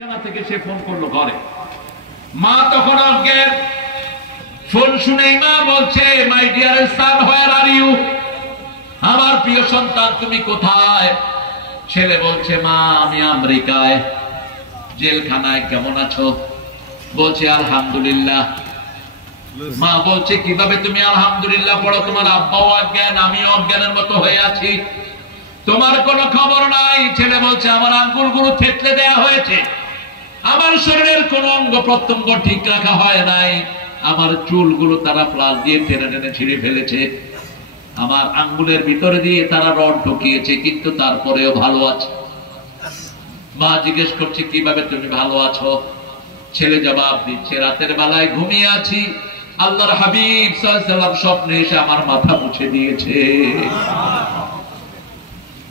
থেকে সে ফোন করলো ঘরে, মা তখন অজ্ঞান। ফোন শুনেই মা বলছে, my dear Son, where are you? আমার প্রিয় সন্তান, তুমি কোথায়? ছেলে বলছে, মা আমি আমেরিকায় জেলখানায়, কেমন আছো? বলছে আলহামদুলিল্লাহ। মা বলছে, কিভাবে তুমি আলহামদুলিল্লাহ পড়ো? তোমার আব্বাও অজ্ঞান, আমিও অজ্ঞানের মতো হয়ে আছি, তোমার কোনো খবর নাই। ছেলে বলছে, আমার আঙ্গুলগুলো থেতলে দেয়া হয়েছে, আমার শরীরের কোন অঙ্গ প্রত্যঙ্গ ঠিক রাখা হয় নাই, আমার চুলগুলো তারা প্লাস দিয়ে টেনে টেনে ছিঁড়ে ফেলেছে, আমার আঙ্গুলের ভিতরে দিয়ে তারা রড ঢুকিয়েছে, কিন্তু তারপরেও ভালো আছে। মা জিজ্ঞেস করছে, কিভাবে তুমি ভালো আছো? ছেলে জবাব দিচ্ছে, রাতের বেলায় ঘুমিয়ে আছি, আল্লাহর হাবিব সাল্লাল্লাহু আলাইহি ওয়াসাল্লাম স্বপ্নে এসে আমার মাথা মুছে দিয়েছে।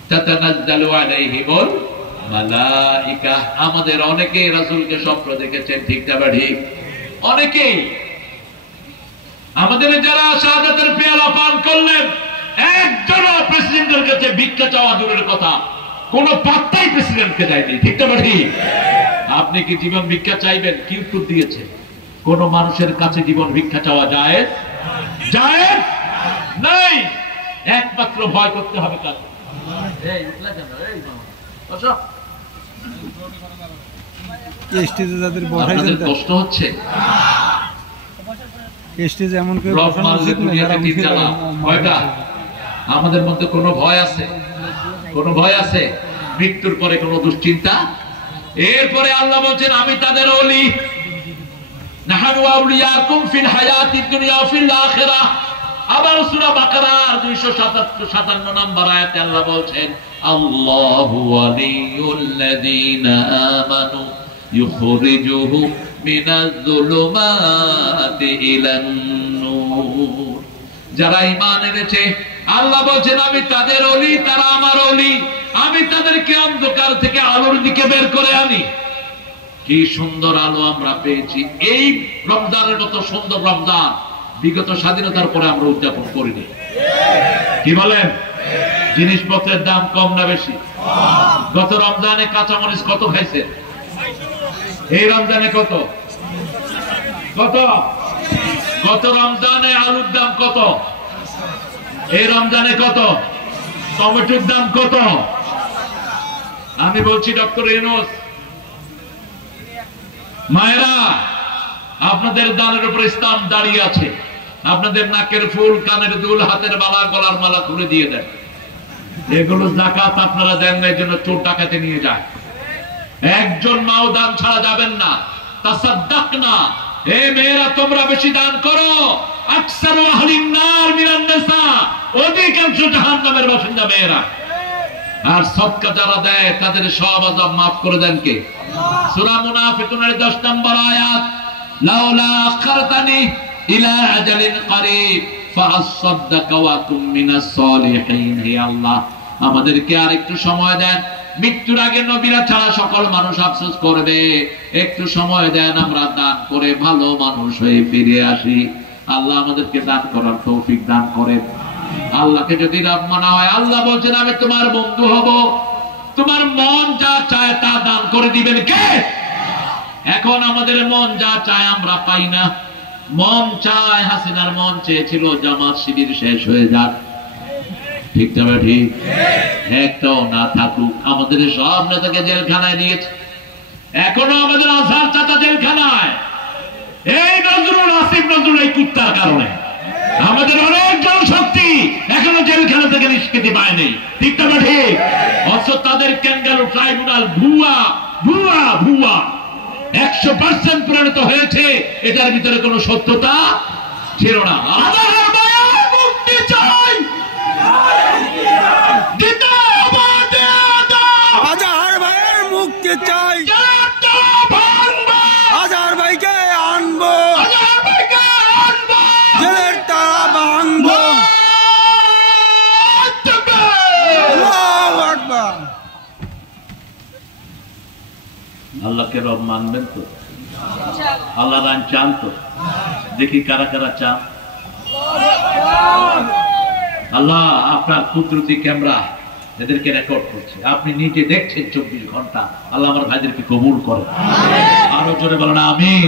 তাতানাজ্জালু আলাইহিমুল মালাইকা। আমাদের অনেকেই রাসূলকে স্বপ্ন দেখেছেন, ঠিক না ঠিক? অনেকেই। আমাদের যারা শাহাদাতের পেয়ালা পান করলেন, একজন প্রেসিডেন্টের কাছে ভিক্ষা চাওয়া দূরের কথা, কোন পাত্তাই প্রেসিডেন্টকে দেয়নি, ঠিক না ঠিক? আপনি কি জীবন ভিক্ষা চাইবেন? কি উত্তর দিয়েছে? কোন মানুষের কাছে জীবন ভিক্ষা চাওয়া যায় যায় নাই, একমাত্র ভয় করতে হবে কাকে? কষ্ট হচ্ছে, আমাদের মধ্যে কোন ভয় আছে? কোন ভয় আছে? মৃত্যুর পরে কোন দুশ্চিন্তা? এরপরে আল্লাহ বলছেন, আমি তাদের ওলি, নাহনু আউলিয়াকুম ফিল হায়াতিদ দুনিয়া ওয়া ফিল আখিরাহ। আবার সূরা বাকারার 257 নম্বর আয়াতে আল্লাহ বলছেন, আল্লাহু ওয়ালিয়ুল্লাযীনা আমানু ইউখরিজুহুম মিনাজ যুলুমাতি ইলান নূর। যারা ঈমান এনেছে, আল্লাহ বলছেন আমি তাদের ওলি, তারা আমার ওলি, আমি তাদেরকে অন্ধকার থেকে আলোর দিকে বের করে আনি। কি সুন্দর আলো আমরা পেয়েছি! এই রমজানের মতো সুন্দর রমজান বিগত স্বাধীনতার পরে আমরা উদযাপন করিনি। কি বলেন? জিনিসপত্রের দাম কম না বেশি? গত রমজানে কাঁচামরিচ কত খাইছে? এই রমজানে কত? কত? গত রমজানে আলুর দাম কত? এই রমজানে কত? টমেটোর দাম কত? আমি বলছি, ডক্টর ইউনূস, মায়েরা, আপনাদের দানের উপর ইসলাম দাঁড়িয়ে আছে, আপনাদের নাকের ফুল, কানের দুল, হাতের মালা, গলার মালা খুলে দিয়ে দেন। এগুলো যাকাত আপনারা দেন না, এই জন্য চোর ডাকাতে নিয়ে যায়। একজন মাও দান ছাড়া যাবেন না। তাসাদ্দাকনা, হে মেয়েরা তোমরা বেশি দান করো। আকসারু আহলিন নার মিনান নিসা, অধিকাংশ জাহান্নামের বাসিন্দা মেয়েরা। আর সদকা যারা দেয় তাদের সব আযাব মাফ করে দেন কে? সূরা মুনাফিকুনের 10 নম্বর আয়াত, লাউলা আখারতানি ইলা আজালিন করিব ফাআসাদদাকা ওয়া কুম মিনাস সালিহিন। হে আল্লাহ, আমাদেরকে আর একটু সময় দেন, মৃত্যুর আগে নবীরা ছাড়া সকল মানুষ আফসোস করবে, একটু সময় দেন, আমরা দান করে ভালো মানুষ হয়ে ফিরে আসি। আল্লাহ আমাদেরকে দান করার তৌফিক দান করেন। আল্লাহকে যদি রব মানা হয়, আল্লাহ বলছেন আমি তোমার বন্ধু হব, তোমার মন যা চায় তা দান করে দিবেন কে? এখন আমাদের মন যা চায় আমরা পাই না। মন চায়, হাসিনার মন চেয়েছিল জামাত শিবির শেষ হয়ে যাক, ঠিক না ঠিক? একটাও না থাকুক। আমাদের সব নেতাকে জেলখানায় দিয়েছে, এখনো আমাদের আজহার চাচা জেলখানায়। এই নজরুল, আসিফ নজরুল, এই কুত্তার কারণে আমাদের অনেক জনশক্তি এখনো জেলখানা থেকে নিষ্কৃতি পায়নি, ঠিক না ঠিক? অথচ তাদের ক্যাঙ্গারু ট্রাইব্যুনাল ভুয়া ভুয়া ভুয়া 100% পরিণত হয়েছে, এটার ভিতরে কোনো সত্যতা ছিল না। মুক্তি চাই, আজহার ভাইয়ের মুক্তি চাই, আজহার ভাইকে আনবো, জেলের তারা ভাঙবো। আল্লাহকে রব মানবেন তো? আল্লাহ রান চান তো? দেখি কারা কারা চান। আল্লাহ আপনার কুদরতি ক্যামেরা এদেরকে রেকর্ড করছে, আপনি নিজে দেখছেন 24 ঘন্টা। আল্লাহ আমার ভাইদেরকে কবুল করেন, আরো জোরে বলেন আমিন।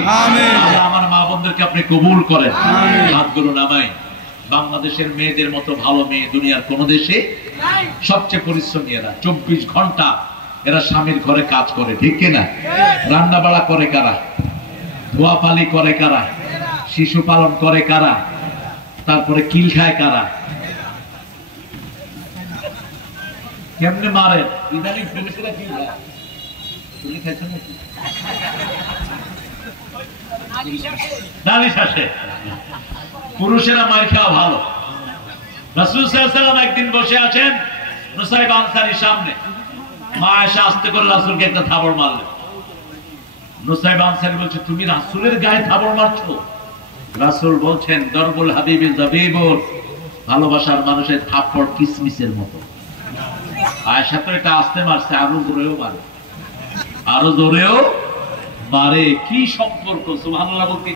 আল্লাহ আমার মা বোনদেরকে আপনি কবুল করেন। হাতগুলো নামাই। বাংলাদেশের মেয়েদের মতো ভালো মেয়ে দুনিয়ার কোন দেশে সবচেয়ে পরিশ্রমী এরা। 24 ঘন্টা এরা স্বামীর ঘরে কাজ করে, ঠিক কিনা? রান্না বাড়া করে কারা? ধোয়াপালি করে কারা? শিশু পালন করে কারা? তারপরে কিল খায় কারা? কেমনে মারে? ইদানিং পুলিশেরা কি খায়? তুমি খাইছো নাকি? নালিশ আসে। পুরুষেরা মার খাওয়া ভালো। রাসূল সাল্লাল্লাহু আলাইহি ওয়াসাল্লাম একদিন বসে আছেন নুসাইব আনসারীর সামনে। মা আয়েশা আস্তে করে রাসূলকে একটা থাবড় মারলেন। নুসাইব আনসারী বলছে, তুমি রাসূলের গায়ে থাবড় মারছো? রাসূল বলছেন, দরবুল হাবিবি জাবিবুর, ভালোবাসার মানুষের থাপ্পড় কিসমিসের মতো। আয়েশা তো এটা আস্তে মারছে, আরো জোরেও মারে, আরো জোরেও মারে। কি সম্পর্ক! সুবহানাল্লাহ বলতে